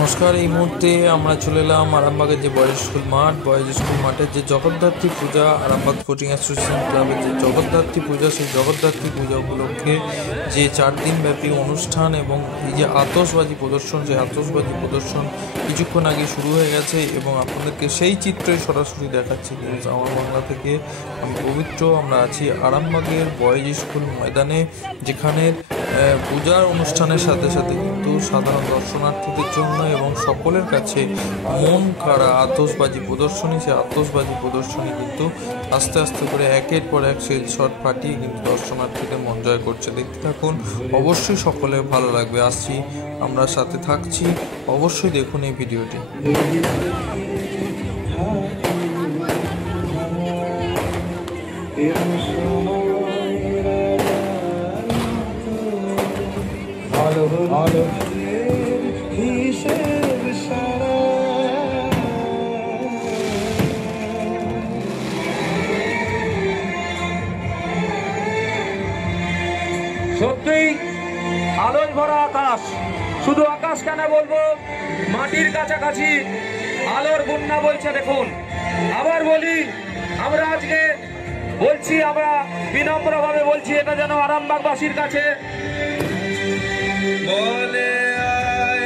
নমস্কার। এই মুহূর্তে আমরা চলে এলাম আরামবাগের যে বয়েজ স্কুল মাঠের যে জগদ্ধাত্রী পূজা, আরামবাগ স্পোর্টিং অ্যাসোসিয়েশন ক্লাবের যে জগদ্ধাত্রী পূজা, সেই জগদ্ধাত্রী পূজা উপলক্ষে যে 4 দিন ব্যাপী অনুষ্ঠান এবং এই যে আতশবাজি প্রদর্শন, সেই আতশবাজি প্রদর্শন কিছুক্ষণ আগে শুরু হয়ে গেছে এবং আপনাদেরকে সেই চিত্রই সরাসরি দেখাচ্ছি নিউজ আমার বাংলা থেকে। আমি পবিত্র, আমরা আছি আরামবাগের বয়েজ স্কুল ময়দানে, যেখানে পূজার অনুষ্ঠানের সাথে সাথে কিন্তু সাধারণ দর্শনার্থীদের জন্য এবং সকলের কাছে মন কাড়া আতশবাজি প্রদর্শনী, সেই আতশবাজি প্রদর্শনী কিন্তু আস্তে আস্তে করে একের পর এক সেল শট ফাটিয়ে কিন্তু দর্শনার্থীদের মন জয় করছে। দেখতে থাকুন, অবশ্যই সকলের ভালো লাগবে। আসছি, আমরা সাথে থাকছি, অবশ্যই দেখুন এই ভিডিওটি। সত্যি আলোয় ভরা আকাশ, শুধু আকাশ কেন বলবো, মাটির কাছাকাছি আলোর বন্যা বইছে। দেখুন, আবার বলি, আমরা আজকে বলছি, আমরা বিনম্রভাবে বলছি, এটা যেন আরামবাগবাসীর কাছে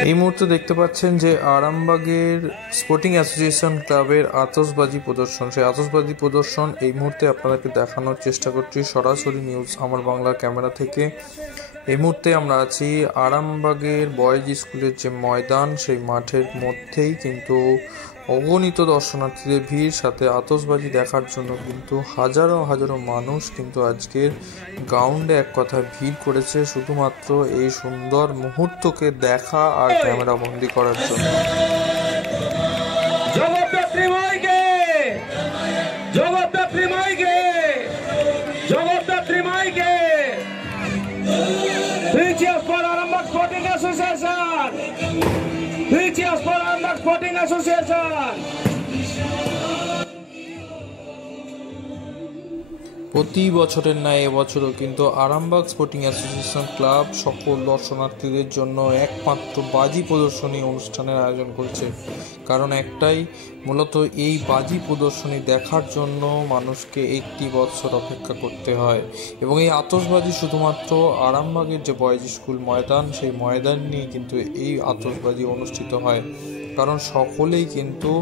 এই মুহূর্তে দেখতে পাচ্ছেন যে আরামবাগের স্পোর্টিং অ্যাসোসিয়েশন ক্লাবের আতশবাজি প্রদর্শন, সেই আতশবাজি প্রদর্শন এই মুহূর্তে আপনাদেরকে দেখানোর চেষ্টা করছি সরাসরি নিউজ আমার বাংলা ক্যামেরা থেকে। এই মুহূর্তে আমরা আছি আরামবাগের বয়েজ স্কুলের যে ময়দান, সেই মাঠের মধ্যেই কিন্তু অগণিত দর্শনার্থীদের ভিড়, সাথে আতশবাজি দেখার জন্য কিন্তু হাজারো হাজারো মানুষ কিন্তু আজকের গ্রাউন্ডে এক কথায় ভিড় করেছে শুধুমাত্র এই সুন্দর মুহূর্তকে দেখা আর ক্যামেরা বন্দি করার জন্য। জগদ্ধাত্রী মাইকে, জগদ্ধাত্রী মাইকে, জগদ্ধাত্রী মাইকে। Three cheers for Arambag Sporting Association. Three cheers for Arambag Sporting Association. প্রতি বছরের ন্যায় এবছরও কিন্তু আরামবাগ স্পোর্টিং অ্যাসোসিয়েশন ক্লাব সকল দর্শনার্থীদের জন্য একমাত্র বাজি প্রদর্শনী অনুষ্ঠানের আয়োজন করছে। কারণ একটাই, মূলত এই বাজি প্রদর্শনী দেখার জন্য মানুষকে 1 বছর অপেক্ষা করতে হয় এবং এই আতশবাজি শুধুমাত্র আরামবাগের যে বয়েজ স্কুল ময়দান, সেই ময়দান নিয়ে কিন্তু এই আতশবাজি অনুষ্ঠিত হয়। কারণ সকলেই কিন্তু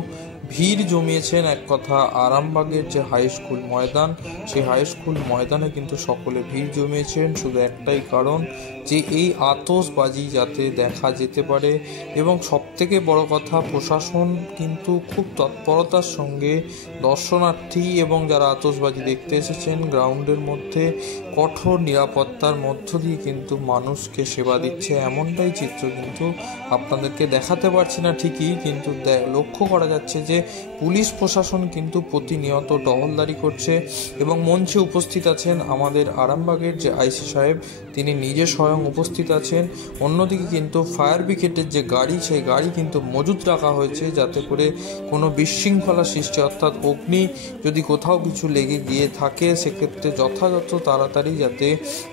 ভিড় জমিয়েছেন এক কথা আরামবাগের যে হাই স্কুল ময়দান, সেই হাই স্কুল ময়দানে কিন্তু সকলে ভিড় জমিয়েছেন শুধু একটাই কারণ, যে এই আতশবাজি যাতে দেখা যেতে পারে। এবং সবথেকে বড় কথা, প্রশাসন কিন্তু খুব তৎপরতার সঙ্গে দর্শনার্থী এবং যারা আতশবাজি দেখতে এসেছেন গ্রাউন্ডের মধ্যে কঠোর নিরাপত্তার মধ্য দিয়ে কিন্তু মানুষকে সেবা দিচ্ছে, এমনটাই চিত্র কিন্তু আপনাদেরকে দেখাতে পারছি না ঠিকই, কিন্তু লক্ষ্য করা যাচ্ছে যে পুলিশ প্রশাসন কিন্তু প্রতিনিয়ত টহলদারি করছে এবং মঞ্চে উপস্থিত আছেন আমাদের আরামবাগের যে আইসি সাহেব, তিনি নিজে স্বয়ং উপস্থিত আছেন। অন্যদিকে কিন্তু ফায়ার ব্রিগেডের যে গাড়ি, সেই গাড়ি কিন্তু মজুত রাখা হয়েছে যাতে করে কোনো বিশৃঙ্খলা সৃষ্টি, অর্থাৎ অগ্নি যদি কোথাও কিছু লেগে গিয়ে থাকে সেক্ষেত্রে যথাযথ তাড়াতাড়ি যাতে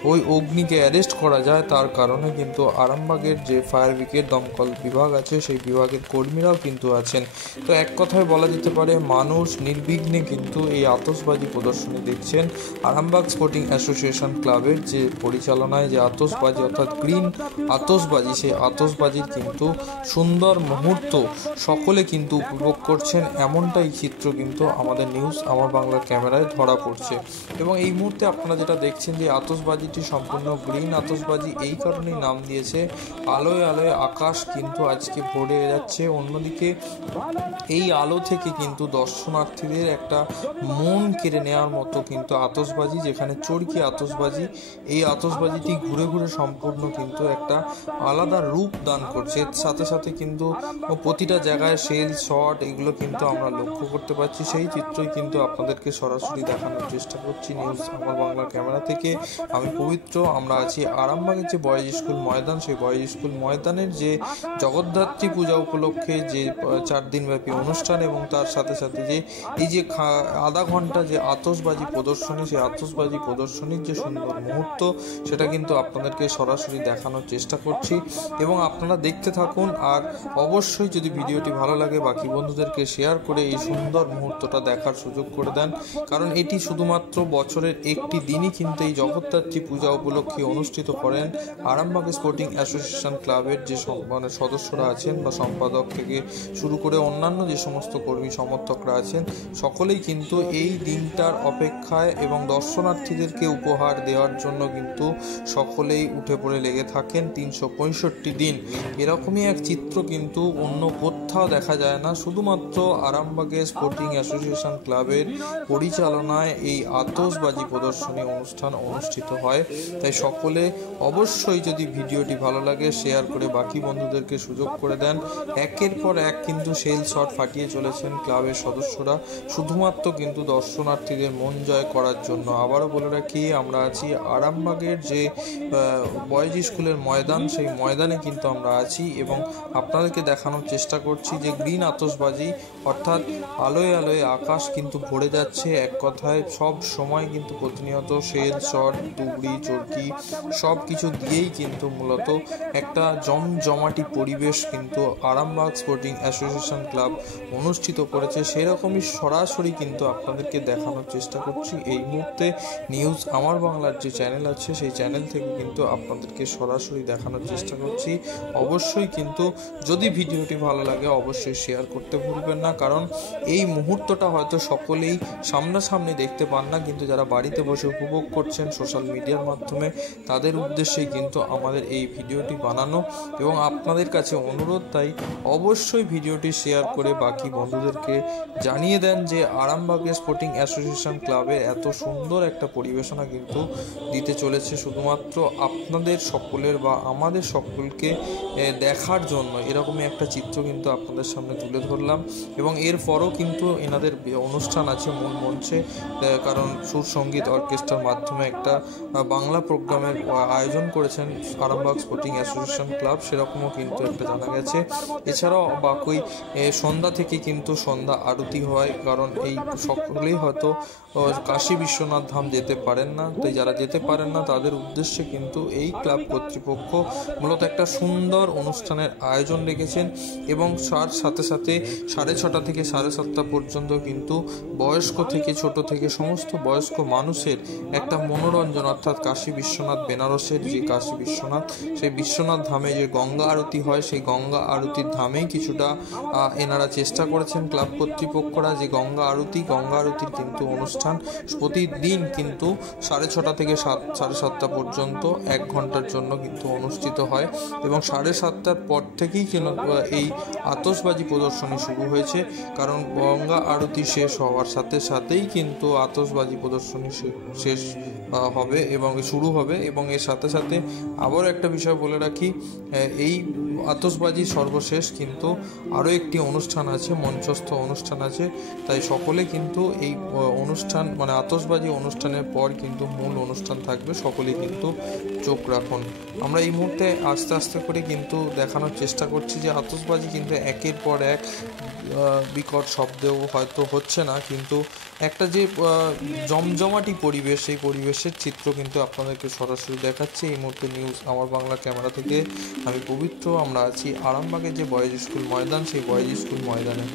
ওই অগ্নিকে অ্যারেস্ট করা যায়, তার কারণে কিন্তু আরামবাগের যে ফায়ার ব্রিগেড দমকল বিভাগ আছে সেই বিভাগের কর্মীরাও কিন্তু আছেন। তো এক কথায় বলা যেতে পারে মানুষ নির্বিঘ্নে কিন্তু এই আতশবাজি প্রদর্শনী দেখছেন। আরামবাগ স্পোর্টিং অ্যাসোসিয়েশন ক্লাবের যে পরিচালনায় যে আতশবাজি, অর্থাৎ গ্রিন আতশবাজি, সেই আতশবাজির কিন্তু সুন্দর মুহূর্ত সকলে কিন্তু উপভোগ করছেন, এমনটাই চিত্র কিন্তু আমাদের নিউজ আমার বাংলা ক্যামেরায় ধরা পড়ছে। এবং এই মুহূর্তে আপনারা যেটা দেখছেন যে আতশবাজিটি সম্পূর্ণ গ্রিন আতশবাজি, এই কারণেই নাম দিয়েছে, আলোয় আলোয় আকাশ কিন্তু আজকে ভরে যাচ্ছে। অন্যদিকে এই আলো থেকে কিন্তু দর্শনার্থীদের একটা মন কেড়ে নেওয়ার মতো কিন্তু আতশবাজি, যেখানে চরকি আতশবাজি, এই আতশবাজিটি ঘুরে ঘুরে সম্পূর্ণ কিন্তু একটা আলাদা রূপ দান করছে। এর সাথে সাথে কিন্তু প্রতিটা জায়গায় সেল শট এগুলো কিন্তু আমরা লক্ষ্য করতে পারছি, সেই চিত্রই কিন্তু আপনাদেরকে সরাসরি দেখানোর চেষ্টা করছি নিউজ আমার বাংলা ক্যামেরা থেকে। আমি পবিত্র, আমরা আছি আরামবাগের যে বয়েজ স্কুল ময়দান, সেই বয়েজ স্কুল ময়দানের যে জগদ্ধাত্রী পূজা উপলক্ষে যে 4 দিন ব্যাপী অনুষ্ঠান এবং তার সাথে সাথে যে এই যে আধা ঘন্টা যে আতশবাজি প্রদর্শনী, সেই আতশবাজি প্রদর্শনীর যে সুন্দর মুহূর্ত সেটা কিন্তু আপনাদেরকে আপনাদেরকে সরাসরি দেখানোর চেষ্টা করছি এবং আপনারা দেখতে থাকুন। আর অবশ্যই যদি ভিডিওটি ভালো লাগে বাকি বন্ধুদেরকে শেয়ার করে এই সুন্দর মুহূর্তটা দেখার সুযোগ করে দেন, কারণ এটি শুধুমাত্র বছরের একটি দিনই কিন্তু এই জগদ্ধাত্রী পূজা উপলক্ষে অনুষ্ঠিত করেন আরামবাগ স্পোর্টিং অ্যাসোসিয়েশন ক্লাবের যে সদস্যরা আছেন বা সম্পাদক থেকে শুরু করে অন্যান্য যে সমস্ত কর্মী সমর্থকরা আছেন, সকলেই কিন্তু এই দিনটার অপেক্ষায় এবং দর্শনার্থীদেরকে উপহার দেওয়ার জন্য কিন্তু সকলেই উঠে পড়ে লেগে থাকেন 365 দিন। এরকমই এক চিত্র কিন্তু অন্য কোথাও দেখা যায় না, শুধুমাত্র আরামবাগের স্পোর্টিং অ্যাসোসিয়েশন ক্লাবের পরিচালনায় এই আতশবাজি প্রদর্শনী অনুষ্ঠান অনুষ্ঠিত হয়। তাই সকলে অবশ্যই যদি ভিডিওটি ভালো লাগে শেয়ার করে বাকি বন্ধুদেরকে সুযোগ করে দেন। একের পর এক কিন্তু সেল শট ফাটিয়ে চলেছেন ক্লাবের সদস্যরা, শুধুমাত্র কিন্তু দর্শনার্থীদের মন জয় করার জন্য। আবারও বলে রাখি, আমরা আছি আরামবাগের যে বয়েজ স্কুলের ময়দান, সেই ময়দানে কিন্তু আমরা আছি এবং আপনাদেরকে দেখানোর চেষ্টা করছি যে গ্রিন আতশবাজি, অর্থাৎ আলোয় আলোয় আকাশ কিন্তু ভরে যাচ্ছে। এক কথায় সব সময় কিন্তু প্রতিনিয়ত সেল শট, তুবড়ি, চরকি সব কিছু দিয়েই কিন্তু মূলত একটা জমজমাটি পরিবেশ কিন্তু আরামবাগ স্পোর্টিং অ্যাসোসিয়েশন ক্লাব অনুষ্ঠিত করেছে। সেরকমই সরাসরি কিন্তু আপনাদেরকে দেখানোর চেষ্টা করছি। এই মুহূর্তে নিউজ আমার বাংলার যে চ্যানেল আছে সেই চ্যানেল থেকে কিন্তু আপনাদেরকে সরাসরি দেখানোর চেষ্টা করছি। অবশ্যই কিন্তু যদি ভিডিওটি ভালো লাগে অবশ্যই শেয়ার করতে ভুলবেন না, কারণ এই মুহূর্তটা হয়তো সকলেই সামনাসামনি দেখতে পান না, কিন্তু যারা বাড়িতে বসে উপভোগ করছেন সোশ্যাল মিডিয়ার মাধ্যমে তাদের উদ্দেশ্যেই কিন্তু আমাদের এই ভিডিওটি বানানো এবং আপনাদের কাছে অনুরোধ, তাই অবশ্যই ভিডিওটি শেয়ার করে বাকি বন্ধুদেরকে জানিয়ে দেন যে আরামবাগের স্পোর্টিং অ্যাসোসিয়েশন ক্লাবে এত সুন্দর একটা পরিবেশনা কিন্তু দিতে চলেছে শুধুমাত্র আপনাদের সকলের বা আমাদের সকলকে দেখার জন্য। এরকমই একটা চিত্র কিন্তু আপনাদের সামনে তুলে ধরলাম এবং এরপরও কিন্তু এনাদের অনুষ্ঠান আছে মূল মঞ্চে, কারণ সুর সঙ্গীত অর্কেস্ট্রার মাধ্যমে একটা বাংলা প্রোগ্রামের আয়োজন করেছেন আরামবাগ স্পোর্টিং অ্যাসোসিয়েশন ক্লাব, সেরকমও কিন্তু একটা জানা গেছে। এছাড়াও বাকি সন্ধ্যা থেকে কিন্তু সন্ধ্যা আরতি হয়, কারণ এই সকলেই হয়তো কাশী বিশ্বনাথ ধাম যেতে পারেন না, তাই যারা যেতে পারেন না তাদের উদ্দেশ্যে কিন্তু এই ক্লাব কর্তৃপক্ষ মূলত একটা সুন্দর অনুষ্ঠানের আয়োজন রেখেছেন এবং তার সাথে সাথে 6:30 থেকে 7:30 পর্যন্ত কিন্তু বয়স্ক থেকে ছোট থেকে সমস্ত বয়স্ক মানুষের একটা মনোরঞ্জন, অর্থাৎ কাশী বিশ্বনাথ বেনারসের যে কাশী বিশ্বনাথ, সেই বিশ্বনাথ ধামে যে গঙ্গা আরতি হয় সেই গঙ্গা আরতির ধামেই কিছুটা এনারা চেষ্টা করেছেন ক্লাব কর্তৃপক্ষরা যে গঙ্গা আরতির কিন্তু অনুষ্ঠান প্রতিদিন কিন্তু 6:30 থেকে 7:30 পর্যন্ত 1 ঘন্টার জন্য কিন্তু অনুষ্ঠিত হয় এবং 7:30টার পর থেকেই এই আতশবাজি প্রদর্শনী শুরু হয়েছে, কারণ গঙ্গা আরতি শেষ হওয়ার সাথে সাথেই কিন্তু আতশবাজি প্রদর্শনী শেষ হবে এবং শুরু হবে। এবং এর সাথে সাথে আবার একটা বিষয় বলে রাখি, এই আতশবাজি সর্বশেষ কিন্তু আরও একটি অনুষ্ঠান আছে, মঞ্চস্থ অনুষ্ঠান আছে, তাই সকলে কিন্তু এই অনুষ্ঠান মানে আতশবাজি অনুষ্ঠানের পর কিন্তু মূল অনুষ্ঠান থাকবে, সকলেই কিন্তু চোখ রাখুন। আমরা এই মুহূর্তে আস্তে আস্তে করে কিন্তু দেখানোর চেষ্টা করছি যে আতশবাজি কিন্তু একের পর এক বিকট শব্দেও হয়তো হচ্ছে না, কিন্তু একটা যে জমজমাটি পরিবেশ, সেই পরিবেশের চিত্র কিন্তু আপনাদেরকে সরাসরি দেখাচ্ছে। এই মুহূর্তে নিউজ আমার বাংলা ক্যামেরা থেকে আমি পবিত্র, আমরা আছি আরামবাগের যে বয়েজ স্কুল ময়দান, সেই বয়েজ স্কুল ময়দানে।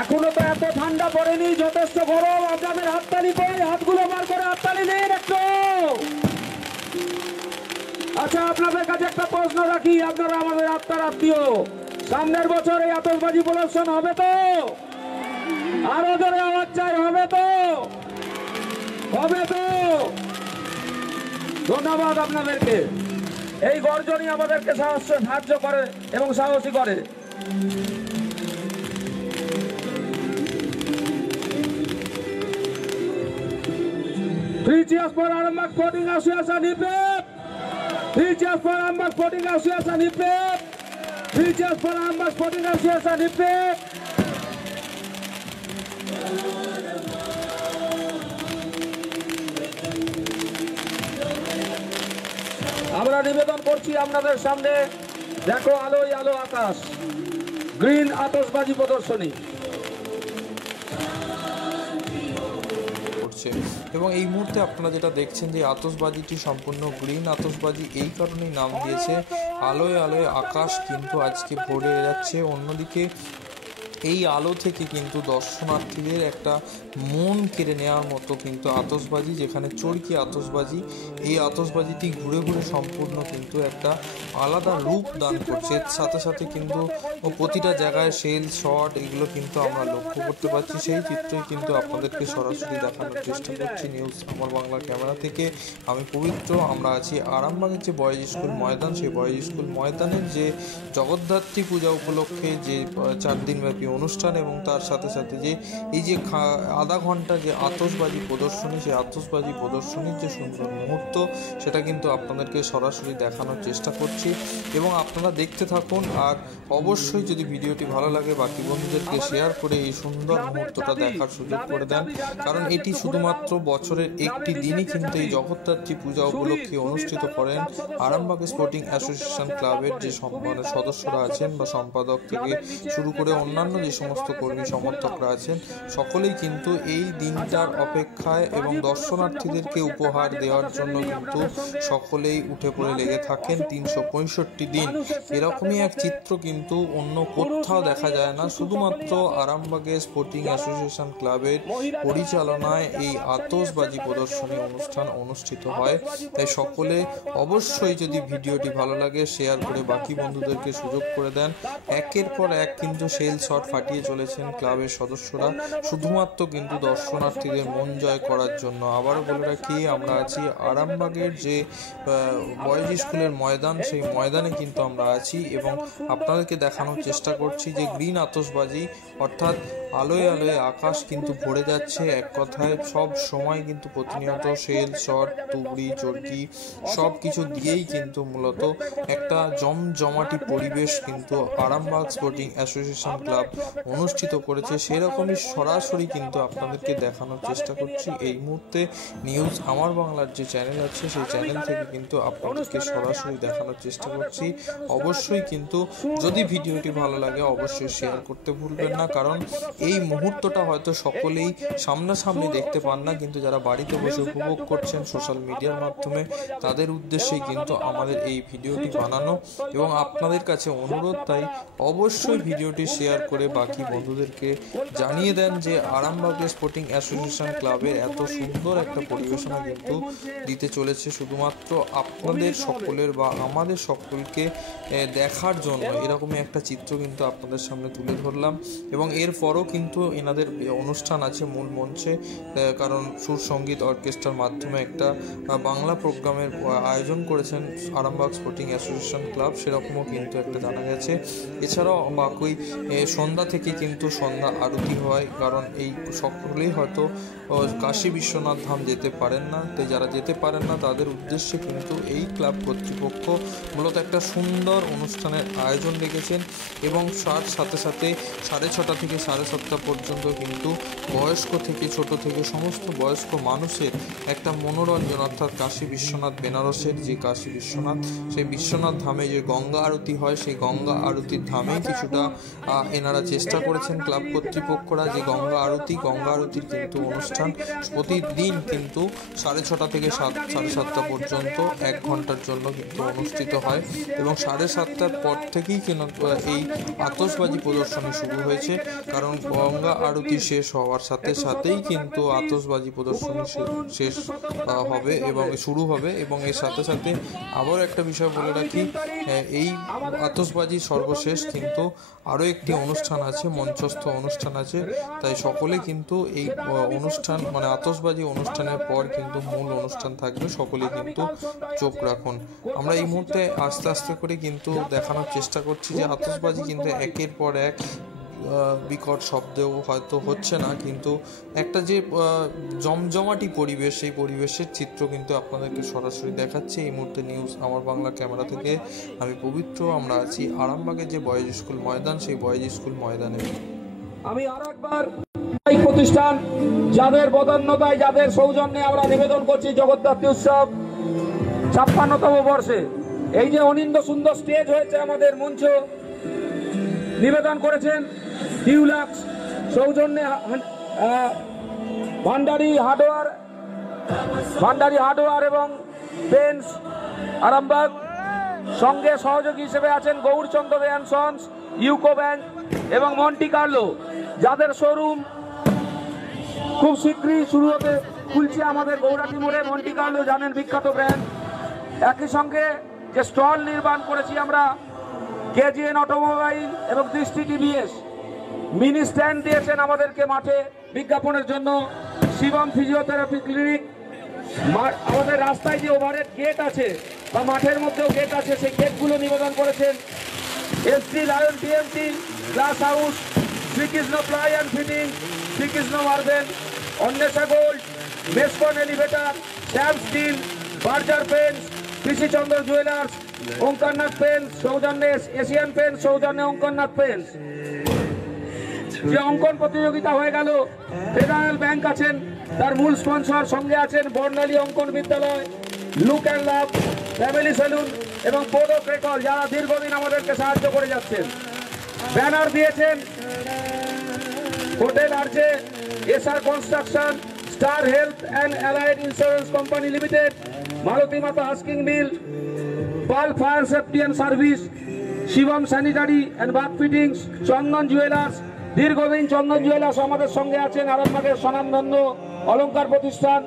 এখনো তো এত ঠান্ডা পড়েনি, যথেষ্ট গরম। আপনাদের হাততালি পাই, হাতগুলো বার করে হাততালি দিন একটু। আচ্ছা, আপনাদের কাছে একটা প্রশ্ন রাখি, আপনারা আমাদের আত্মার আত্মীয়, সামনের বছর এই আতশবাজি প্রদর্শন হবে তো? আরো জোরে আওয়াজ চাই, হবে তো? হবে তো? ধন্যবাদ আপনাদেরকে। এই গর্জনই আমাদেরকে সাহায্য করে এবং সাহসী করে। Three cheers for Arambag Sporting Association, hip hip! Three cheers for Arambag Sporting Association, hip hip! Three cheers for Arambag Sporting Association, hip hip! আমরা নিবেদন করছি আপনাদের সামনে, দেখো আলোয় আলো আকাশ, গ্রিন আতশবাজি প্রদর্শনী। করছে। এবং এই মুহূর্তে আপনারা যেটা দেখছেন যে আতশবাজিটি সম্পূর্ণ গ্রিন আতশবাজি, এই কারণেই নাম দিয়েছে। আলোয় আলোয় আকাশ কিন্তু আজকে ভরে যাচ্ছে। অন্যদিকে এই আলো থেকে কিন্তু দর্শনার্থীদের একটা মন কেড়ে নেওয়ার মতো কিন্তু আতশবাজি, যেখানে চরকি আতশবাজি, এই আতশবাজিটি ঘুরে ঘুরে সম্পূর্ণ কিন্তু একটা আলাদা রূপ দান করছে। এর সাথে সাথে কিন্তু প্রতিটা জায়গায় সেল শট এগুলো কিন্তু আমরা লক্ষ্য করতে পারছি। সেই চিত্রই কিন্তু আপনাদেরকে সরাসরি দেখানোর চেষ্টা করছি নিউজ আমার বাংলা ক্যামেরা থেকে। আমি পবিত্র, আমরা আছি আরামবাগের যে বয়েজ স্কুল ময়দান, সেই বয়েজ স্কুল ময়দানের যে জগদ্ধাত্রী পূজা উপলক্ষে যে 4 দিনব্যাপী অনুষ্ঠান, এবং তার সাথে সাথে যে এই যে আধা ঘন্টা যে আতশবাজি প্রদর্শনী, সেই আতশবাজি প্রদর্শনীর যে সুন্দর মুহূর্ত, সেটা কিন্তু আপনাদেরকে সরাসরি দেখানোর চেষ্টা করছি। এবং আপনারা দেখতে থাকুন, আর অবশ্যই যদি ভিডিওটি ভালো লাগে বাকি বন্ধুদেরকে শেয়ার করে এই সুন্দর মুহূর্তটা দেখার সুযোগ করে দেন, কারণ এটি শুধুমাত্র বছরের একটি দিনই কিন্তু এই জগদ্ধাত্রী পূজা উপলক্ষে অনুষ্ঠিত করেন আরামবাগ স্পোর্টিং অ্যাসোসিয়েশন ক্লাবের যে সদস্যরা আছেন বা সম্পাদক থেকে শুরু করে অন্যান্য যে সমস্ত কর্মী সমর্থকরা আছেন, সকলেই কিন্তু এই দিনটার অপেক্ষায় এবং দর্শনার্থীদেরকে উপহার দেওয়ার জন্য কিন্তু সকলেই উঠে পড়ে লেগে থাকেন 365 দিন। এরকমই এক চিত্র কিন্তু অন্য কোথাও দেখা যায় না। শুধুমাত্র আরামবাগের স্পোর্টিং অ্যাসোসিয়েশন ক্লাবের পরিচালনায় এই আতশবাজি প্রদর্শনী অনুষ্ঠান অনুষ্ঠিত হয়। তাই সকলে অবশ্যই যদি ভিডিওটি ভালো লাগে শেয়ার করে বাকি বন্ধুদেরকে সুযোগ করে দেন। একের পর এক কিন্তু সেল শট ফাটিয়ে চলেছেন ক্লাবের সদস্যরা, শুধুমাত্র কিন্তু দর্শনার্থীদের মন জয় করার জন্য। আবারও বলে রাখি, আমরা আছি আরামবাগের যে বয়েজ স্কুলের ময়দান, সেই ময়দানে কিন্তু আমরা আছি এবং আপনাদেরকে দেখানোর চেষ্টা করছি যে গ্রিন আতশবাজি, অর্থাৎ আলোয় আলোয় আকাশ কিন্তু ভরে যাচ্ছে। এক কথায় সব সময় কিন্তু প্রতিনিয়ত সেল শট, তুবড়ি, চরকি সব কিছু দিয়েই কিন্তু মূলত একটা জমজমাটি পরিবেশ কিন্তু আরামবাগ স্পোর্টিং অ্যাসোসিয়েশন ক্লাব অনুষ্ঠিত করেছে। সেরকমই সরাসরি কিন্তু আপনাদেরকে দেখানোর চেষ্টা করছি এই মুহূর্তে নিউজ আমার বাংলার যে চ্যানেল আছে, সেই চ্যানেল থেকে কিন্তু আপনাদেরকে সরাসরি দেখানোর চেষ্টা করছি। অবশ্যই কিন্তু যদি ভিডিওটি ভালো লাগে অবশ্যই শেয়ার করতে ভুলবেন না, কারণ এই মুহূর্তটা হয়তো সকলেই সামনাসামনি দেখতে পান না, কিন্তু যারা বাড়িতে বসে উপভোগ করছেন সোশ্যাল মিডিয়ার মাধ্যমে, তাদের উদ্দেশ্যেই কিন্তু আমাদের এই ভিডিওটি বানানো এবং আপনাদের কাছে অনুরোধ, তাই অবশ্যই ভিডিওটি শেয়ার করে বাকি বন্ধুদেরকে জানিয়ে দেন যে আরামবাগ স্পোর্টিং অ্যাসোসিয়েশন ক্লাবের এত সুন্দর একটা পরিবেশনা কিন্তু দিতে চলেছে শুধুমাত্র আপনাদের সকলের বা আমাদের সকলকে দেখার জন্য। এরকমই একটা চিত্র কিন্তু আপনাদের সামনে তুলে ধরলাম। এবং এরপরও কিন্তু এনাদের অনুষ্ঠান আছে মূল মঞ্চে, কারণ সুর সঙ্গীত অর্কেস্ট্রার মাধ্যমে একটা বাংলা প্রোগ্রামের আয়োজন করেছেন আরামবাগ স্পোর্টিং অ্যাসোসিয়েশন ক্লাব, সেরকমও কিন্তু একটা জানা গেছে। এছাড়াও বাকি সন্ধ্যা থেকে কিন্তু সন্ধ্যা আরতি হয়, কারণ এই সকলেই হয়তো কাশী বিশ্বনাথ ধাম যেতে পারেন না, তাই যারা যেতে পারেন না তাদের উদ্দেশ্যে কিন্তু এই ক্লাব কর্তৃপক্ষ মূলত একটা সুন্দর অনুষ্ঠানের আয়োজন রেখেছেন। এবং তার সাথে সাথে 6:30 থেকে 7:30 পর্যন্ত কিন্তু বয়স্ক থেকে ছোট থেকে সমস্ত বয়স্ক মানুষের একটা মনোরঞ্জন, অর্থাৎ কাশী বিশ্বনাথ বেনারসের যে কাশী বিশ্বনাথ, সেই বিশ্বনাথ ধামে যে গঙ্গা আরতি হয়, সেই গঙ্গা আরতির ধামেই কিছুটা এনারা চেষ্টা করেছেন ক্লাব কর্তৃপক্ষরা যে গঙ্গা আরতির কিন্তু অনুষ্ঠান প্রতিদিন কিন্তু 6:30 থেকে 7:30 পর্যন্ত 1 ঘন্টার জন্য কিন্তু অনুষ্ঠিত হয়। এবং 7:30টার পর থেকেই কিন্তু এই আতশবাজি প্রদর্শনী শুরু হয়েছে, কারণ গঙ্গা আরতি শেষ হওয়ার সাথে সাথেই কিন্তু আতশবাজি প্রদর্শনী শেষ হবে এবং শুরু হবে। এবং এর সাথে সাথে আবার একটা বিষয় বলে রাখি, এই আতশবাজি সর্বশেষ কিন্তু আরও একটি অনুষ্ঠান আছে, মঞ্চস্থ অনুষ্ঠান আছে, তাই সকলে কিন্তু এই অনুষ্ঠান মানে আতশবাজি অনুষ্ঠানের পর কিন্তু মূল অনুষ্ঠান থাকবে, সকলে কিন্তু চোখ রাখুন। আমরা এই মুহূর্তে আস্তে আস্তে করে কিন্তু দেখানোর চেষ্টা করছি যে আতশবাজি কিন্তু একের পর এক বিকট শব্দেও হয়তো হচ্ছে না, কিন্তু একটা যে জমজমাটি পরিবেশ, সেই পরিবেশের চিত্র কিন্তু আপনাদেরকে সরাসরি দেখাচ্ছে এই মুহূর্তে নিউজ আমার বাংলা ক্যামেরা থেকে। আমি পবিত্র, আমরা আছি আরামবাগের যে বয়েজ স্কুল ময়দান, সেই বয়েজ স্কুল ময়দানে। আমি আরেকবার এই প্রতিষ্ঠান যাদের বদান্যতায়, যাদের সৌজন্যে আমরা নিবেদন করছি জগদ্ধাত্রী উৎসব 56তম বর্ষে এই যে অনিন্দ সুন্দর স্টেজ হয়েছে আমাদের মঞ্চ, নিবেদন করেছেন ডিউলাক্স সৌজন্যে ভান্ডারি হার্ডওয়্যার এবং পেন্স আরামবাগ। সঙ্গে সহযোগী হিসেবে আছেন গৌরচন্দ্র দে অ্যান্ড সন্স, ইউকো ব্যাংক এবং মন্টি কার্লো, যাদের শোরুম খুব শীঘ্রই খুলছে আমাদের গৌরাটি মোড়ে। মন্টি কার্লো জানেন বিখ্যাত ব্র্যান্ড। একই সঙ্গে যে স্টল নির্মাণ করেছি আমরা, কেজিএন অটোমোবাইল এবং দৃষ্টি টিভিএস মিনি স্ট্যান্ড দিয়েছেন আমাদেরকে মাঠে বিজ্ঞাপনের জন্য। শিবম ফিজিওথেরাপি ক্লিনিক, আমাদের রাস্তায় যে ওভারহেড গেট আছে বা মাঠের মধ্যেও গেট আছে, সেই গেটগুলো নিবেদন করেছেন। ST lion TMT glass house, Shrikrishna ply and fitting, Shrikrishna marble, Anwesha gold, Mescon elevator, Shyam steel, Berger paints, Krishichandra jewellers, Omkarnath paints সৌজন্যে, এশিয়ান পেন্স সৌজন্যে ওঙ্কারনাথ পেন্স। যে অঙ্কন প্রতিযোগিতা হয়ে গেল, ফেডারেল ব্যাংক আছেন তার মূল স্পন্সর, সঙ্গে আছেন Barnali Ankan Vidyalaya, look and love, family salon এবং বোডো ক্রেকল, যারা দীর্ঘদিন আমাদেরকে সাহায্য করে যাচ্ছেন। ব্যানার দিয়েছেন hotel RJ, SR construction, star health and allied insurance company limited, Malati Mata husking mill, Pal fire safety and service, Shivam sanitary and bath fittings, Chandan jewellers. দীর্ঘদিন চন্দন জুয়েলার্স আমাদের সঙ্গে আছেন। আরামবাগের স্বনামধন্য অলঙ্কার প্রতিষ্ঠান,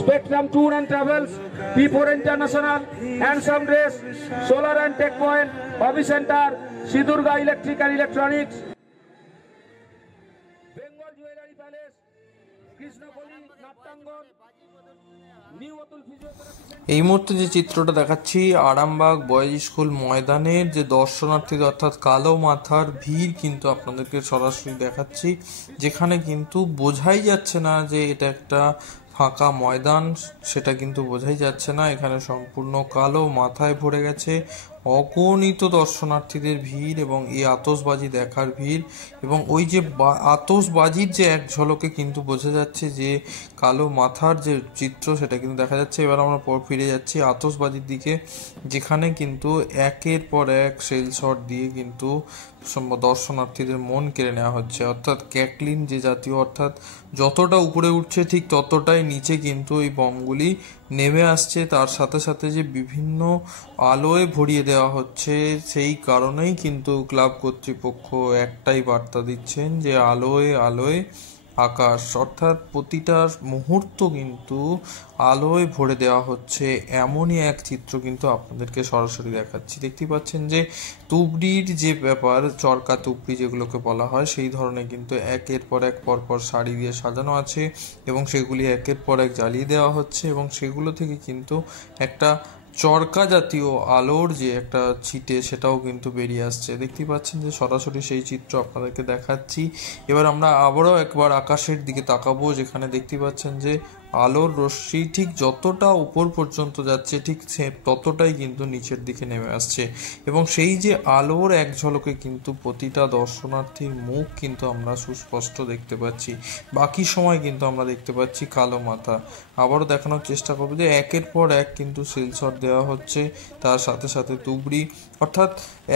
spectrum tour and travels, P4 international, handsome dress, solar and tech point, hobby centre, Shridurga electric and electronics, Bengal jewellery palace, Krishnapalli Natyangan, new Atul physiotherapy. এই মুহূর্তে যে চিত্রটা দেখাচ্ছি আরামবাগ বয়েজ স্কুল ময়দানের যে দর্শনার্থীদের অর্থাৎ কালো মাথার ভিড় কিন্তু আপনাদেরকে সরাসরি দেখাচ্ছি, যেখানে কিন্তু বোঝাই যাচ্ছে না যে এটা একটা ফাঁকা ময়দান, সেটা কিন্তু বোঝাই যাচ্ছে না। এখানে সম্পূর্ণ কালো মাথায় ভরে গেছে, অগণিত দর্শনার্থীদের ভিড় এবং এই আতশবাজি দেখার ভিড়, এবং ওই যে আতশবাজির যে এক ঝলকে কিন্তু বোঝা যাচ্ছে যে কালো মাথার যে চিত্র সেটা কিন্তু দেখা যাচ্ছে। এবার আমরা ফিরে যাচ্ছি আতশবাজির দিকে, যেখানে কিন্তু একের পর এক সেল শট দিয়ে কিন্তু দর্শনার্থীদের মন কেড়ে নেওয়া হচ্ছে। অর্থাৎ ক্যাকলিন যে জাতীয়, অর্থাৎ যতটা উপরে উঠছে ঠিক ততটাই নিচে কিন্তু এই বমগুলি নেমে আসছে। তার সাথে সাথে যে বিভিন্ন আলোয় ভরিয়ে দেওয়া হচ্ছে, সেই কারণেই কিন্তু ক্লাব কর্তৃপক্ষ একটাই বার্তা দিচ্ছেন যে আলোয় আলোয় আকাশ, অর্থাৎ প্রতিটা মুহূর্ত কিন্তু আলোয় ভরে দেওয়া হচ্ছে। এমনই এক চিত্র কিন্তু আপনাদেরকে সরাসরি দেখাচ্ছি। দেখতে পাচ্ছেন যে তুবড়ির যে ব্যাপার, চরকা তুবড়ি যেগুলোকে বলা হয়, সেই ধরনের কিন্তু একের পর এক পরপর শাড়ি দিয়ে সাজানো আছে এবং সেগুলি একের পর এক জ্বালিয়ে দেওয়া হচ্ছে এবং সেগুলো থেকে কিন্তু একটা চরকা জাতীয় আলোর যে একটা ছিটে সেটাও কিন্তু বেরিয়ে আসছে। দেখতে পাচ্ছেন যে সরাসরি সেই চিত্র আপনাদেরকে দেখাচ্ছি। এবার আমরা আবারও একবার আকাশের দিকে তাকাবো, যেখানে দেখতে পাচ্ছেন যে আলোর রশ্মি ঠিক যতটা উপর পর্যন্ত যাচ্ছে ঠিক ততটাই কিন্তু নিচের দিকে নেমে আসছে এবং সেই যে আলোর এক ঝলকে কিন্তু প্রতিটা দর্শনার্থীর মুখ কিন্তু আমরা সুস্পষ্ট দেখতে পাচ্ছি। বাকি সময় কিন্তু আমরা দেখতে পাচ্ছি কালো মাথা। আবারও দেখানোর চেষ্টা করবো যে একের পর এক কিন্তু সেলশট দেওয়া হচ্ছে, তার সাথে সাথে তুবড়ি, অর্থাৎ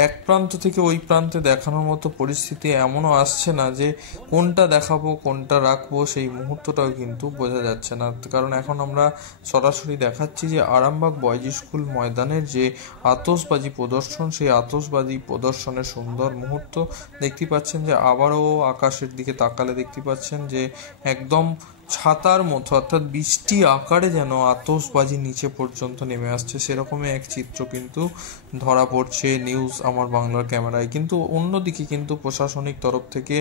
এক প্রান্ত থেকে ওই প্রান্তে দেখানোর মতো পরিস্থিতি এমনও আসছে না যে কোনটা দেখাবো কোনটা রাখবো, সেই মুহূর্তটাও কিন্তু বোঝা যাচ্ছে না। কারণ এখন আমরা সরাসরি দেখাচ্ছি যে আরামবাগ বয়েজ স্কুল ময়দানের যে আতশবাজি প্রদর্শন, সেই আতশবাজি প্রদর্শনের সুন্দর মুহূর্ত দেখতে পাচ্ছেন যে আবারও আকাশের দিকে তাকালে দেখতে পাচ্ছেন যে একদম ছাতার মতো, অর্থাৎ বৃষ্টি আকারে যেন আতশবাজি নিচে পর্যন্ত নেমে আসছে, সেরকমই এক চিত্র কিন্তু ধরা পড়ছে নিউজ আমার বাংলার ক্যামেরায়। কিন্তু অন্যদিকে কিন্তু প্রশাসনিক তরফ থেকে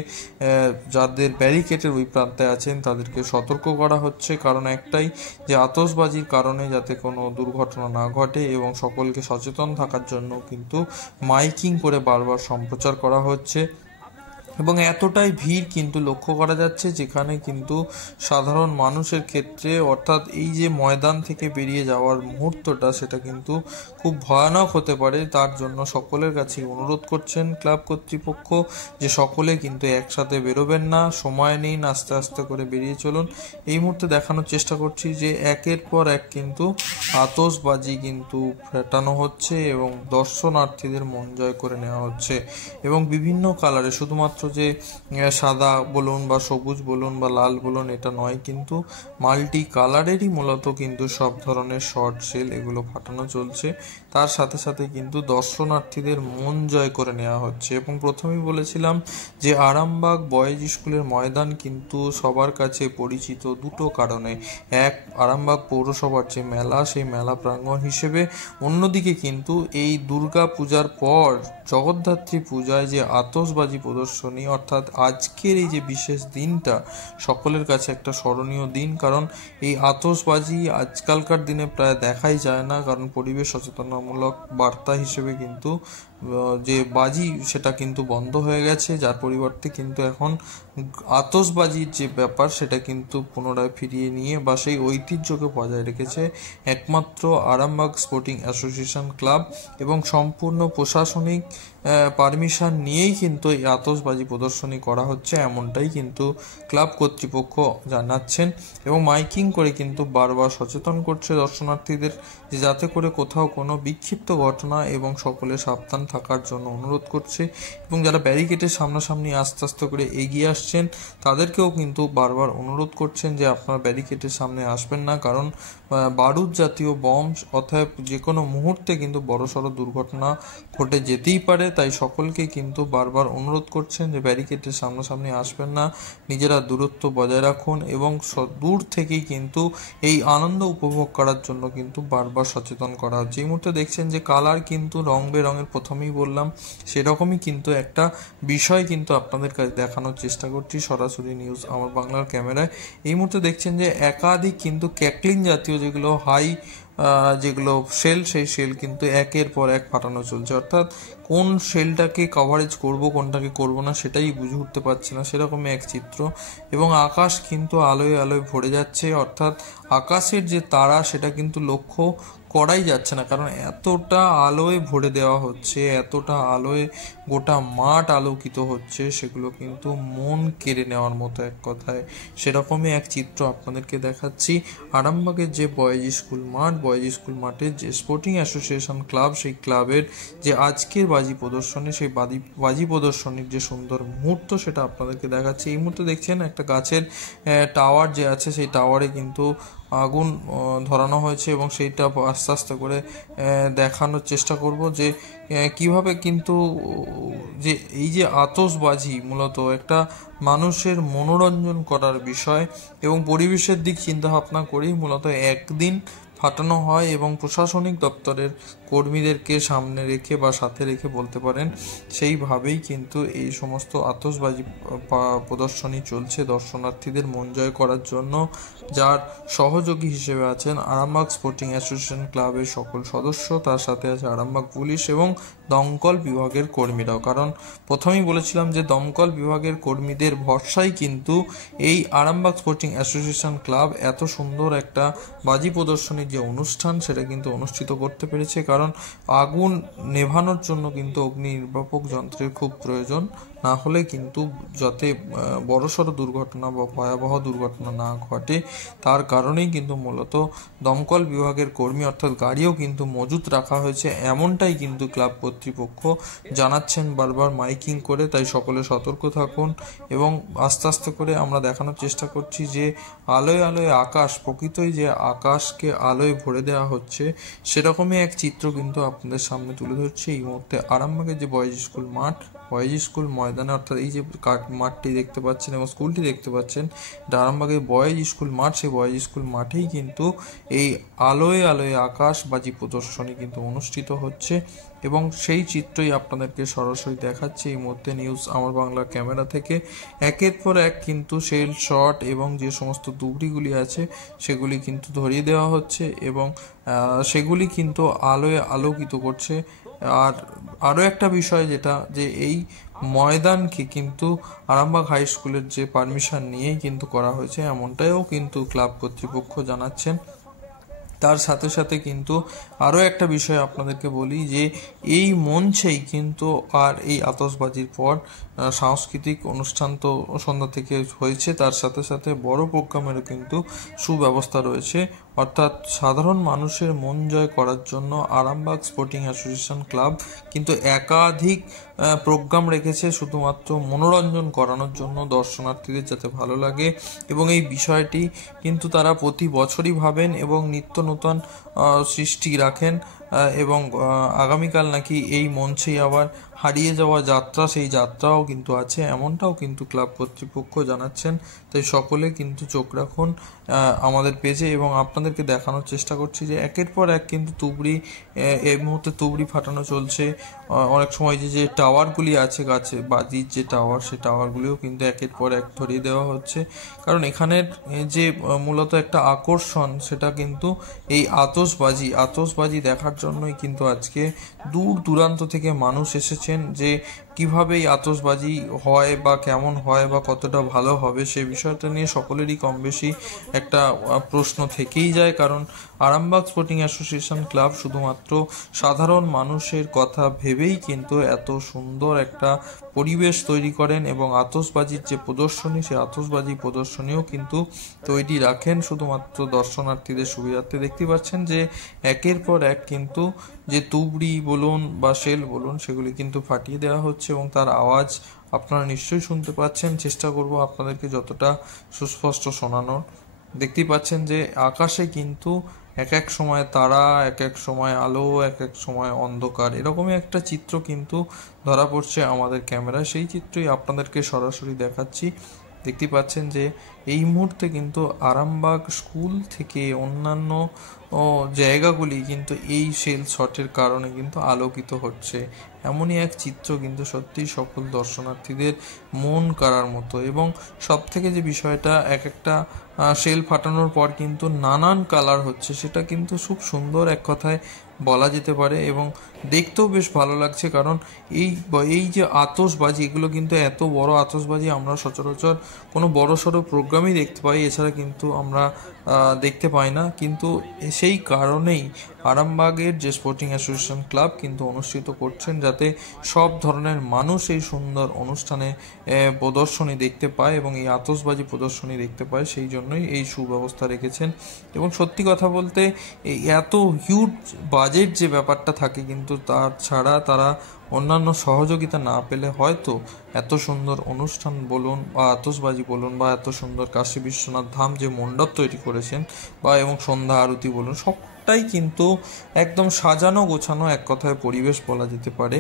যাদের ব্যারিকেডের ওই প্রান্তে আছেন তাদেরকে সতর্ক করা হচ্ছে, কারণ একটাই যে আতশবাজির কারণে যাতে কোনো দুর্ঘটনা না ঘটে এবং সকলকে সচেতন থাকার জন্য কিন্তু মাইকিং করে বারবার সম্প্রচার করা হচ্ছে। এবং এতটাই ভিড় কিন্তু লক্ষ্য করা যাচ্ছে যেখানে কিন্তু সাধারণ মানুষের ক্ষেত্রে, অর্থাৎ এই যে ময়দান থেকে বেরিয়ে যাওয়ার মুহূর্তটা সেটা কিন্তু খুব ভয়ানক হতে পারে। তার জন্য সকলের কাছে অনুরোধ করছেন ক্লাব কর্তৃপক্ষ যে সকলে কিন্তু একসাথে বেরোবেন না, সময় নিন, আস্তে আস্তে করে বেরিয়ে চলুন। এই মুহূর্তে দেখানোর চেষ্টা করছি যে একের পর এক কিন্তু আতশবাজি কিন্তু ফেটানো হচ্ছে এবং দর্শনার্থীদের মন জয় করে নেওয়া হচ্ছে এবং বিভিন্ন কালারে, শুধুমাত্র যে সাদা বলুন বা সবুজ বলুন বা লাল বলুন এটা নয়, কিন্তু মাল্টি কালারেরই মূলত কিন্তু সব ধরনের শর্ট সেল এগুলো ফাটানো চলছে। তার সাথে সাথে কিন্তু দর্শনার্থীদের মন জয় করে নেওয়া হচ্ছে। এবং প্রথমেই বলেছিলাম যে আরামবাগ বয়েজ স্কুলের ময়দান কিন্তু সবার কাছে পরিচিত দুটো কারণে, এক আরামবাগ পৌরসভার যে মেলা সেই মেলা প্রাঙ্গণ হিসেবে, অন্যদিকে কিন্তু এই দুর্গা পূজার পর জগদ্ধাত্রী পূজায় যে আতশবাজি প্রদর্শনী, অর্থাৎ আজকের এই যে বিশেষ দিনটা সকলের কাছে একটা স্মরণীয় দিন। কারণ এই আতশবাজি আজকালকার দিনে প্রায় দেখাই যায় না, কারণ পরিবেশ সচেতনতামূলক বার্তা হিসেবে কিন্তু যে বাজি সেটা কিন্তু বন্ধ হয়ে গেছে, যার পরিবর্তে কিন্তু এখন আতশবাজির যে ব্যাপার সেটা কিন্তু পুনরায় ফিরিয়ে নিয়ে বা সেই ঐতিহ্যকে বজায় রেখেছে একমাত্র আরামবাগ স্পোর্টিং অ্যাসোসিয়েশন ক্লাব, এবং সম্পূর্ণ প্রশাসনিক পারমিশন নিয়েই কিন্তু এই আতশবাজি প্রদর্শনী করা হচ্ছে, এমনটাই কিন্তু ক্লাব কর্তৃপক্ষ জানাচ্ছেন। এবং মাইকিং করে কিন্তু বারবার সচেতন করছে দর্শনার্থীদের যে যাতে করে কোথাও কোনো বিক্ষিপ্ত ঘটনা, এবং সকলে সাবধান থাকার জন্য অনুরোধ করছে। এবং যারা ব্যারিকেডের সামনাসামনি আস্তে আস্তে করে এগিয়ে আসছেন তাদেরকেও কিন্তু বারবার অনুরোধ করছেন যে আপনারা ব্যারিকেডের সামনে আসবেন না, কারণ বারুদ জাতীয় বম অর্থাৎ যে কোনো মুহূর্তে কিন্তু বড়সড় দুর্ঘটনা ঘটে যেতেই পারে। তাই সকলকে কিন্তু বারবার অনুরোধ করছেন যে ব্যারিকেডের সামনাসামনি আসবেন না, নিজেরা দূরত্ব বজায় রাখুন, এবং দূর থেকেই কিন্তু এই আনন্দ উপভোগ করার জন্য কিন্তু বারবার সচেতন করা হচ্ছে। এই মুহূর্তে দেখছেন যে কালার কিন্তু রং বেরঙের, প্রথমেই বললাম সেরকমই কিন্তু একটা বিষয় কিন্তু আপনাদের কাছে দেখানোর চেষ্টা করছি সরাসরি নিউজ আমার বাংলার ক্যামেরায়। এই মুহূর্তে দেখছেন যে একাধিক কিন্তু ক্যাকলিং জাতীয় যেগুলো হাই যেগুলো সেল, সেই সেল কিন্তু একের পর এক ফাটানো চলছে, অর্থাৎ কোন সেলটাকে কভারেজ করব কোনটাকে করব না সেটাই বুঝে উঠতে পারছে না, সেরকমই এক চিত্র। এবং আকাশ কিন্তু আলোয় আলোয় ভরে যাচ্ছে, অর্থাৎ আকাশের যে তারা সেটা কিন্তু লক্ষ্য করাই যাচ্ছে না, কারণ এতটা আলোয় ভরে দেওয়া হচ্ছে, এতটা আলোয় গোটা মাঠ আলোকিত হচ্ছে, সেগুলো কিন্তু মন কেড়ে নেওয়ার মতো এক কথায়। সেরকমই এক চিত্র আপনাদেরকে দেখাচ্ছি আরামবাগের যে বয়েজ স্কুল মাঠ, বয়েজ স্কুল মাঠের যে স্পোর্টিং অ্যাসোসিয়েশন ক্লাব, সেই ক্লাবের যে আজকের বাজি প্রদর্শনী, সেই বাজি প্রদর্শনীর যে সুন্দর মুহূর্ত সেটা আপনাদেরকে দেখাচ্ছি। এই মুহূর্তে দেখছেন একটা গাছের টাওয়ার যে আছে, সেই টাওয়ারে কিন্তু আগুন ধরানো হয়েছে, এবং সেইটা আস্তে আস্তে করে দেখানোর চেষ্টা করব যে কিভাবে কিন্তু যে এই যে আতশবাজি মূলত একটা মানুষের মনোরঞ্জন করার বিষয়, এবং পরিবেশের দিক চিন্তা ভাবনা করেই মূলত একদিন ফাটানো হয়, এবং প্রশাসনিক দপ্তরের কর্মীদেরকে সামনে রেখে বা সাথে রেখে বলতে পারেন, সেইভাবেই কিন্তু এই সমস্ত আতশবাজি প্রদর্শনী চলছে দর্শনার্থীদের মন জয় করার জন্য, যার সহযোগী হিসেবে আছেন আরামবাগ স্পোর্টিং অ্যাসোসিয়েশন ক্লাবের সকল সদস্য, তার সাথে আছে আরামবাগ পুলিশ এবং দমকল বিভাগের কর্মীরাও। কারণ প্রথমেই বলেছিলাম যে দমকল বিভাগের কর্মীদের ভরসায় কিন্তু এই আরামবাগ স্পোর্টিং অ্যাসোসিয়েশন ক্লাব এত সুন্দর একটা বাজি প্রদর্শনীর যে অনুষ্ঠান সেটা কিন্তু অনুষ্ঠিত করতে পেরেছে, কারণ আগুন নেভানোর জন্য কিন্তু অগ্নি নির্বাপক যন্ত্রের খুব প্রয়োজন, না হলে কিন্তু যাতে বড়সড় দুর্ঘটনা বা ভয়াবহ দুর্ঘটনা না ঘটে তার কারণেই কিন্তু মূলত দমকল বিভাগের কর্মী অর্থাৎ গাড়িও কিন্তু মজুত রাখা হয়েছে, এমনটাই কিন্তু ক্লাব কর্তৃপক্ষ জানাচ্ছেন বারবার মাইকিং করে। তাই সকলে সতর্ক থাকুন, এবং আস্তে আস্তে করে আমরা দেখানোর চেষ্টা করছি যে আলোয় আলোয় আকাশ, প্রকৃতই যে আকাশকে আলোয় ভরে দেওয়া হচ্ছে সেরকমই এক চিত্র কিন্তু আপনাদের সামনে তুলে ধরছে এই মুহূর্তে আরামবাগের যে বয়েজ স্কুল মাঠ, বয়েজ স্কুল ময়দানে, অর্থাৎ এই যে মাঠটি দেখতে পাচ্ছেন এবং স্কুলটি দেখতে পাচ্ছেন এটা আরামবাগের বয়েজ স্কুল মাঠ, সেই বয়েজ স্কুল মাঠেই কিন্তু এই আলোয় আলোয় আকাশ বাজি প্রদর্শনী কিন্তু অনুষ্ঠিত হচ্ছে, এবং সেই চিত্রই আপনাদেরকে সরাসরি দেখাচ্ছে এই মুহূর্তে নিউজ আমার বাংলা ক্যামেরা থেকে। একের পর এক কিন্তু সেল শট এবং যে সমস্ত তুবড়িগুলি আছে সেগুলি কিন্তু ধরিয়ে দেওয়া হচ্ছে, এবং সেগুলি কিন্তু আলোয় আলোকিত করছে। আর আরও একটা বিষয় যেটা, যে এই ময়দানকে কিন্তু আরামবাগ হাই স্কুলের যে পারমিশন নিয়েই কিন্তু করা হয়েছে, এমনটাও কিন্তু ক্লাব কর্তৃপক্ষ জানাচ্ছেন। তার সাথে সাথে কিন্তু আরও একটা বিষয় আপনাদেরকে বলি যে এই মঞ্চেই কিন্তু আর এই আতশবাজির পর সাংস্কৃতিক অনুষ্ঠান তো সন্ধ্যা থেকে হয়েছে, তার সাথে সাথে বড় প্রোগ্রামেরও কিন্তু সুব্যবস্থা রয়েছে অর্থাৎ সাধারণ মানুষের মন জয় করার জন্য আরামবাগ স্পোর্টিং অ্যাসোসিয়েশন ক্লাব কিন্তু একাধিক প্রোগ্রাম রেখেছে শুধুমাত্র মনোরঞ্জন করানোর জন্য, দর্শনার্থীদের যাতে ভালো লাগে, এবং এই বিষয়টি কিন্তু তারা প্রতি বছরই ভাবেন এবং নিত্য নূতন সৃষ্টি রাখেন। এবং আগামীকাল নাকি এই মঞ্চেই আবার হারিয়ে যাওয়া যাত্রা, সেই যাত্রাও কিন্তু আছে, এমনটাও কিন্তু ক্লাব কর্তৃপক্ষ জানাচ্ছেন। তাই সকলে কিন্তু চোখ রাখুন আমাদের পেজে, এবং আপনাদেরকে দেখানোর চেষ্টা করছি যে একের পর এক কিন্তু তুবড়ি, এই মুহূর্তে তুবড়ি ফাটানো চলছে। অনেক সময় যে টাওয়ারগুলি আছে, গাছে বাজির যে টাওয়ার, সেই টাওয়ারগুলিও কিন্তু একের পর এক ধরিয়ে দেওয়া হচ্ছে। কারণ এখানের যে মূলত একটা আকর্ষণ, সেটা কিন্তু এই আতশবাজি দেখার জন্যই কিন্তু আজকে দূর দূরান্ত থেকে মানুষ এসেছেন, যে কিভাবে এই আতশবাজি হয় বা কেমন হয় বা কতটা ভালো হবে, সেই বিষয়টা নিয়ে সকলেরই কম বেশি একটা প্রশ্ন থেকেই যায়। কারণ আরামবাগ স্পোর্টিং অ্যাসোসিয়েশন ক্লাব শুধুমাত্র সাধারণ মানুষের কথা ভেবেই কিন্তু এত সুন্দর একটা পরিবেশ তৈরি করেন, এবং আতশবাজির যে প্রদর্শনী, সেই আতশবাজি প্রদর্শনীও কিন্তু তৈরি রাখেন শুধুমাত্র দর্শনার্থীদের সুবিধার্থে। দেখতে পাচ্ছেন যে একের পর এক কিন্তু যে তুবড়ি বলুন বা শেল বলুন, সেগুলি কিন্তু ফাটিয়ে দেওয়া হচ্ছে, এবং তার আওয়াজ আপনারা নিশ্চয়ই শুনতে পাচ্ছেন। চেষ্টা করব আপনাদেরকে যতটা সুস্পষ্ট শোনানোর। দেখতেই পাচ্ছেন যে আকাশে কিন্তু এক এক সময় তারা, এক এক সময় আলো, এক এক সময় অন্ধকার, এরকমই একটা চিত্র কিন্তু ধরা পড়ছে আমাদের ক্যামেরায়। সেই চিত্রই আপনাদেরকে সরাসরি দেখাচ্ছি। দেখতে পাচ্ছেন যে এই মুহূর্তে কিন্তু আরামবাগ স্কুল থেকে অন্যান্য জায়গাগুলি কিন্তু এই সেল শটের কারণে কিন্তু আলোকিত হচ্ছে। এমনই এক চিত্র কিন্তু সত্যিই সকল দর্শনার্থীদের মন কাড়ার মতো। এবং সব থেকে যে বিষয়টা, এক একটা সেল ফাটানোর পর কিন্তু নানান কালার হচ্ছে, সেটা কিন্তু খুব সুন্দর এক কথায় বলা যেতে পারে, এবং দেখতেও বেশ ভালো লাগছে। কারণ এই যে আতশবাজি, এগুলো কিন্তু এত বড় আতশবাজি আমরা সচরাচর কোনো বড় সড়ো প্রোগ্রামই দেখতে পাই, এছাড়া কিন্তু আমরা দেখতে পাই না। কিন্তু সেই কারণেই আরামবাগের যে স্পোর্টিং অ্যাসোসিয়েশন ক্লাব কিন্তু অনুষ্ঠিত করছেন, যাতে সব ধরনের মানুষ এই সুন্দর অনুষ্ঠানে প্রদর্শনী দেখতে পায় এবং এই আতশবাজি প্রদর্শনী দেখতে পায়, সেই জন্যই এই সুব্যবস্থা রেখেছেন। এবং সত্যি কথা বলতে এই এত হিউজ বাজেট যে ব্যাপারটা থাকে, কিন্তু তার ছাড়া তারা অন্যান্য সহযোগিতা না পেলে হয়তো এত সুন্দর অনুষ্ঠান বলুন বা আতশবাজি বলুন বা এত সুন্দর কাশী বিশ্বনাথ ধাম যে মণ্ডপ তৈরি করেছেন বা এবং সন্ধ্যা আরতি বলুন, সবটাই কিন্তু একদম সাজানো গোছানো এক কথায় পরিবেশ বলা যেতে পারে।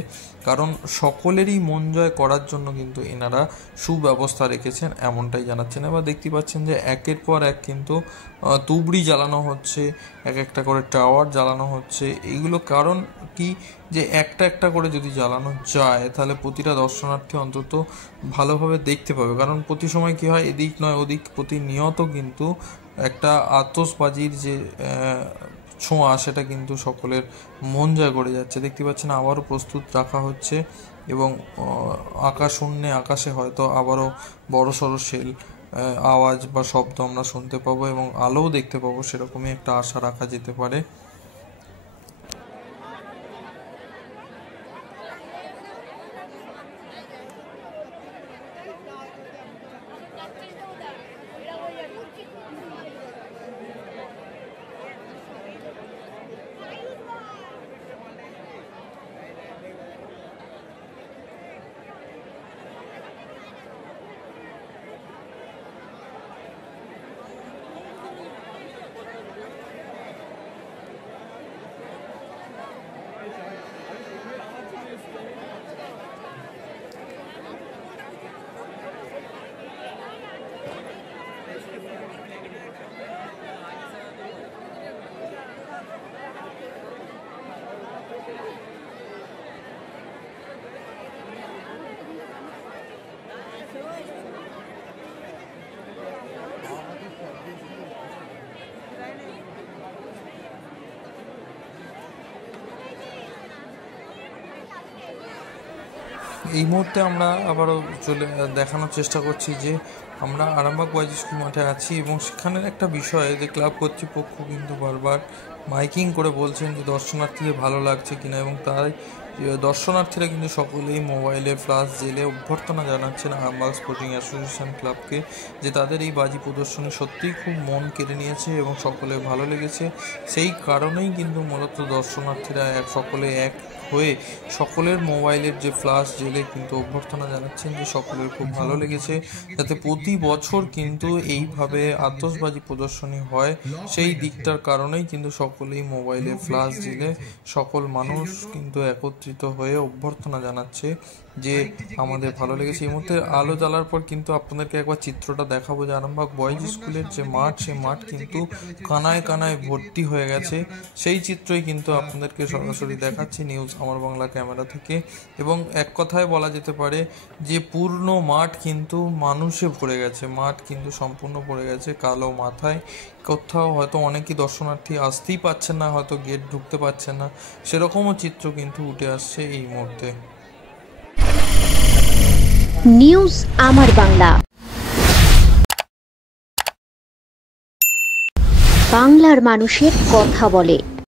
কারণ সকলেরই মন জয় করার জন্য কিন্তু এনারা সুব্যবস্থা রেখেছেন, এমনটাই জানাচ্ছেন। এবার দেখতে পাচ্ছেন যে একের পর এক কিন্তু তুবড়ি জ্বালানো হচ্ছে, এক একটা করে টাওয়ার জ্বালানো হচ্ছে। এইগুলো কারণ কি, যে একটা একটা করে যদি জ্বালানো যায় তাহলে প্রতিটা দর্শনার্থী অন্তত ভালোভাবে দেখতে পাবে। কারণ প্রতি সময় কি হয়, এদিক নয় ওদিক প্রতিনিয়ত কিন্তু একটা আতশবাজির যে ছোঁয়া, সেটা কিন্তু সকলের মন জয় করে যাচ্ছে। দেখতে পাচ্ছেন আবারও প্রস্তুত রাখা হচ্ছে, এবং আকাশে হয়তো আবারও বড় সড়ো সেল আওয়াজ বা শব্দ আমরা শুনতে পাবো এবং আলোও দেখতে পাবো, সেরকমই একটা আশা রাখা যেতে পারে। এই মুহূর্তে আমরা আবারও দেখানোর চেষ্টা করছি যে আমরা আরামবাগ বয়েজ স্কুল মাঠে আছি এবং সেখানের একটা বিষয় যে ক্লাব কর্তৃপক্ষ কিন্তু বারবার মাইকিং করে বলছেন যে দর্শনার্থীদের ভালো লাগছে কিনা, এবং তাই দর্শনার্থীরা কিন্তু সকলেই মোবাইলে ফ্ল্যাশ জেলে অভ্যর্থনা জানাচ্ছেন আরামবাগ স্পোর্টিং অ্যাসোসিয়েশন ক্লাবকে, যে তাদের এই বাজি প্রদর্শনী সত্যিই খুব মন কেড়ে নিয়েছে এবং সকলে ভালো লেগেছে। সেই কারণেই কিন্তু মূলত দর্শনার্থীরা সকলে এক হয়ে সকলের মোবাইলের যে ফ্ল্যাশ জেলে কিন্তু অভ্যর্থনা জানাচ্ছেন যে সকলের খুব ভালো লেগেছে, যাতে প্রতি বছর কিন্তু এইভাবে আতশবাজি প্রদর্শনী হয় সেই দিকটার কারণেই কিন্তু সকলেই মোবাইলে ফ্ল্যাশ জেলে সকল মানুষ কিন্তু একত্রিত হয়ে অভ্যর্থনা জানাচ্ছে যে আমাদের ভালো লেগেছে। এই মুহূর্তে আলো জ্বালার পর কিন্তু আপনাদেরকে একবার চিত্রটা দেখাবো যে আরামবাগ বয়েজ স্কুলের যে মাঠ, সেই মাঠ কিন্তু কানায় কানায় ভর্তি হয়ে গেছে। সেই চিত্রই কিন্তু আপনাদেরকে সরাসরি দেখাচ্ছি নিউজ আমার বাংলা ক্যামেরা থেকে, এবং এক কথায় বলা যেতে পারে যে পূর্ণ মাঠ কিন্তু মানুষে ভরে গেছে। মাঠ কিন্তু সম্পূর্ণ ভরে গেছে কালো মাথায়। কোথাও হয়তো অনেকেই দর্শনার্থী আসতেই পাচ্ছেন না, হয়তো গেট ঢুকতে পারছেন না, সেরকমও চিত্র কিন্তু উঠে আসছে এই মুহূর্তে। নিউজ আমার বাংলা, বাংলার মানুষের কথা বলে।